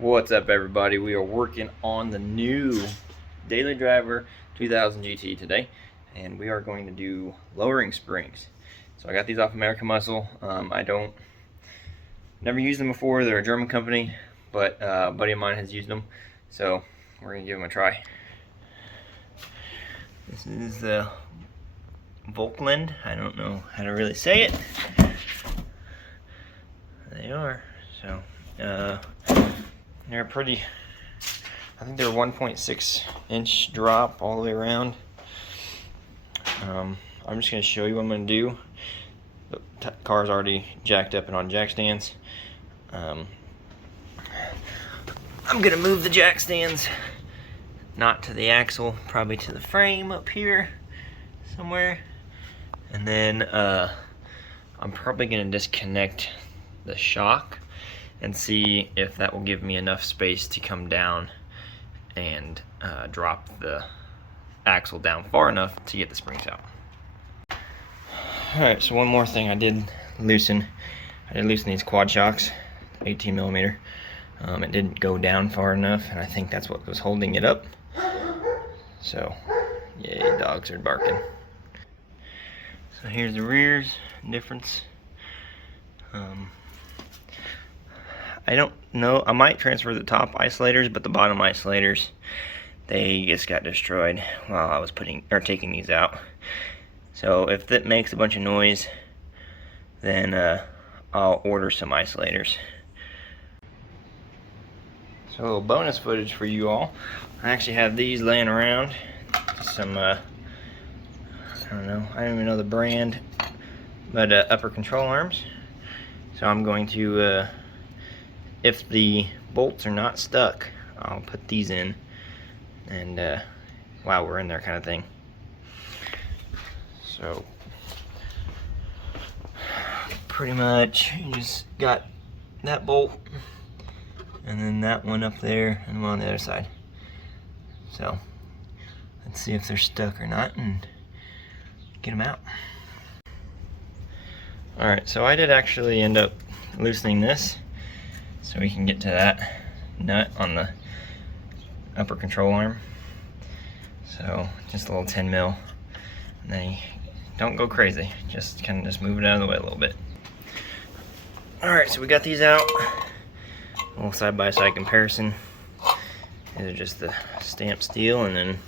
What's up, everybody? We are working on the new Daily Driver 2000 GT today, and we are going to do lowering springs. So I got these off American Muscle. Never used them before. They're a German company, but a buddy of mine has used them, so we're gonna give them a try. This is the Volkland. I don't know how to really say it. They are so. They're pretty, I think they're 1.6 inch drop all the way around. I'm just going to show you what I'm going to do. The car's already jacked up and on jack stands. I'm going to move the jack stands, not to the axle, probably to the frame up here somewhere. And then I'm probably going to disconnect the shock and see if that will give me enough space to come down and drop the axle down far enough to get the springs out. Alright, so one more thing I did loosen. These quad shocks, 18 millimeter. It didn't go down far enough, and I think that's what was holding it up. So, yay, dogs are barking. So here's the rears difference. I don't know, I might transfer the top isolators, but the bottom isolators, they just got destroyed while I was taking these out. So if that makes a bunch of noise, then I'll order some isolators. So a little bonus footage for you all. I actually have these laying around. Some, I don't even know the brand, but upper control arms. So I'm going to, if the bolts are not stuck, I'll put these in, and while we're in there, kind of thing. So pretty much you just got that bolt and then that one up there and one on the other side. So let's see if they're stuck or not and get them out. Alright, so I did actually end up loosening this so we can get to that nut on the upper control arm. So just a little 10 mil. And then don't go crazy, just kind of just move it out of the way a little bit. Alright, so we got these out. A little side-by-side comparison. These are just the stamped steel, and then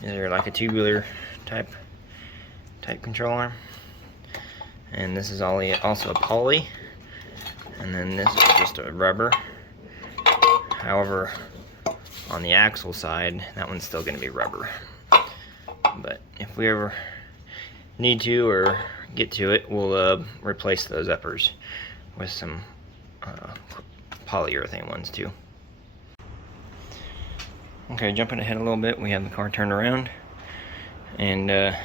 these are like a tubular type control arm. And this is also a poly. And then this is just a rubber. However, on the axle side, that one's still going to be rubber. But if we ever need to or get to it, we'll replace those uppers with some polyurethane ones too. Okay, jumping ahead a little bit, we have the car turned around and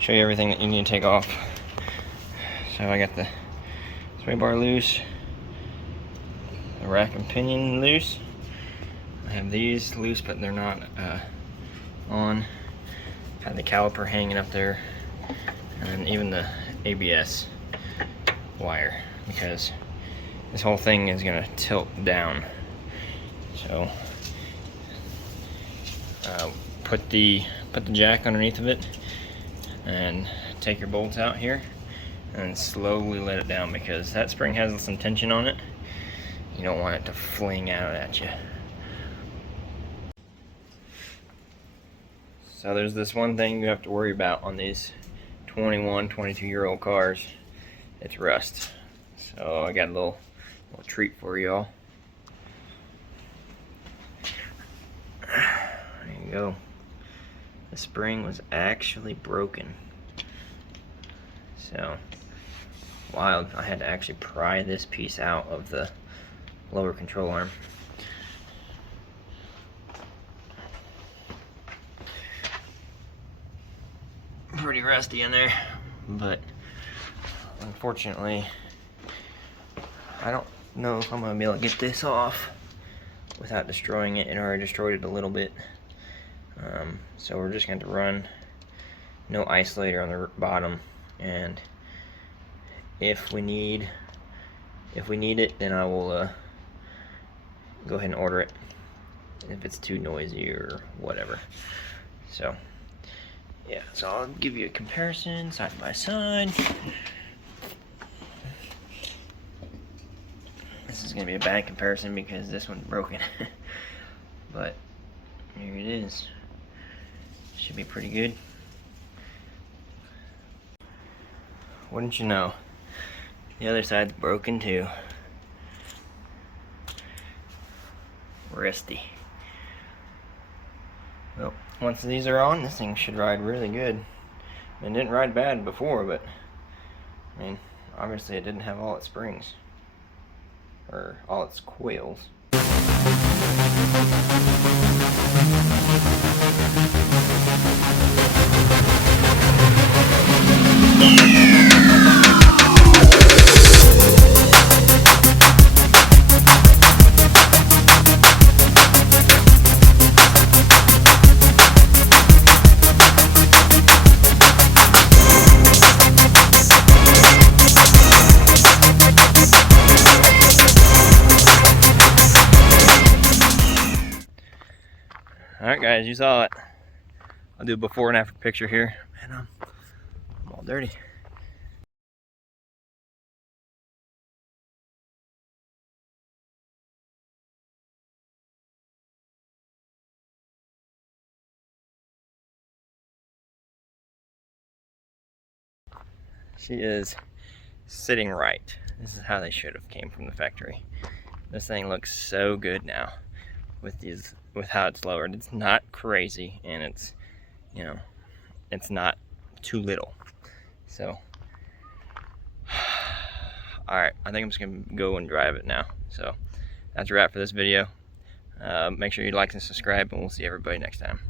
show you everything that you need to take off. So I got the sway bar loose, the rack and pinion loose. I have these loose, but they're not on. Have the caliper hanging up there, and then even the ABS wire, because this whole thing is gonna tilt down. So put the jack underneath of it and take your bolts out here and slowly let it down, because that spring has some tension on it. You don't want it to fling out at you. So there's this one thing you have to worry about on these 21, 22-year-old cars. It's rust. So I got a little treat for y'all. There you go. The spring was actually broken. So wild. I had to actually pry this piece out of the lower control arm. Pretty rusty in there, but unfortunately I don't know if I'm gonna be able to get this off without destroying it. It already destroyed it a little bit, so we're just going to run no isolator on the bottom, and if we need it, then I will go ahead and order it if it's too noisy or whatever. So yeah, so I'll give you a comparison side by side. This is gonna be a bad comparison because this one's broken. But here it is. Should be pretty good. Wouldn't you know, the other side's broken too. Rusty. Well, once these are on, this thing should ride really good. It didn't ride bad before, but I mean, obviously it didn't have all its springs or all its coils. Alright guys, you saw it. I'll do a before and after picture here. Man, I'm all dirty. She is sitting right. This is how they should have came from the factory. This thing looks so good now with how it's lowered. It's not crazy, and it's, you know, it's not too little. So alright, I think I'm just gonna go and drive it now. So that's a wrap for this video. Make sure you like and subscribe, and we'll see everybody next time.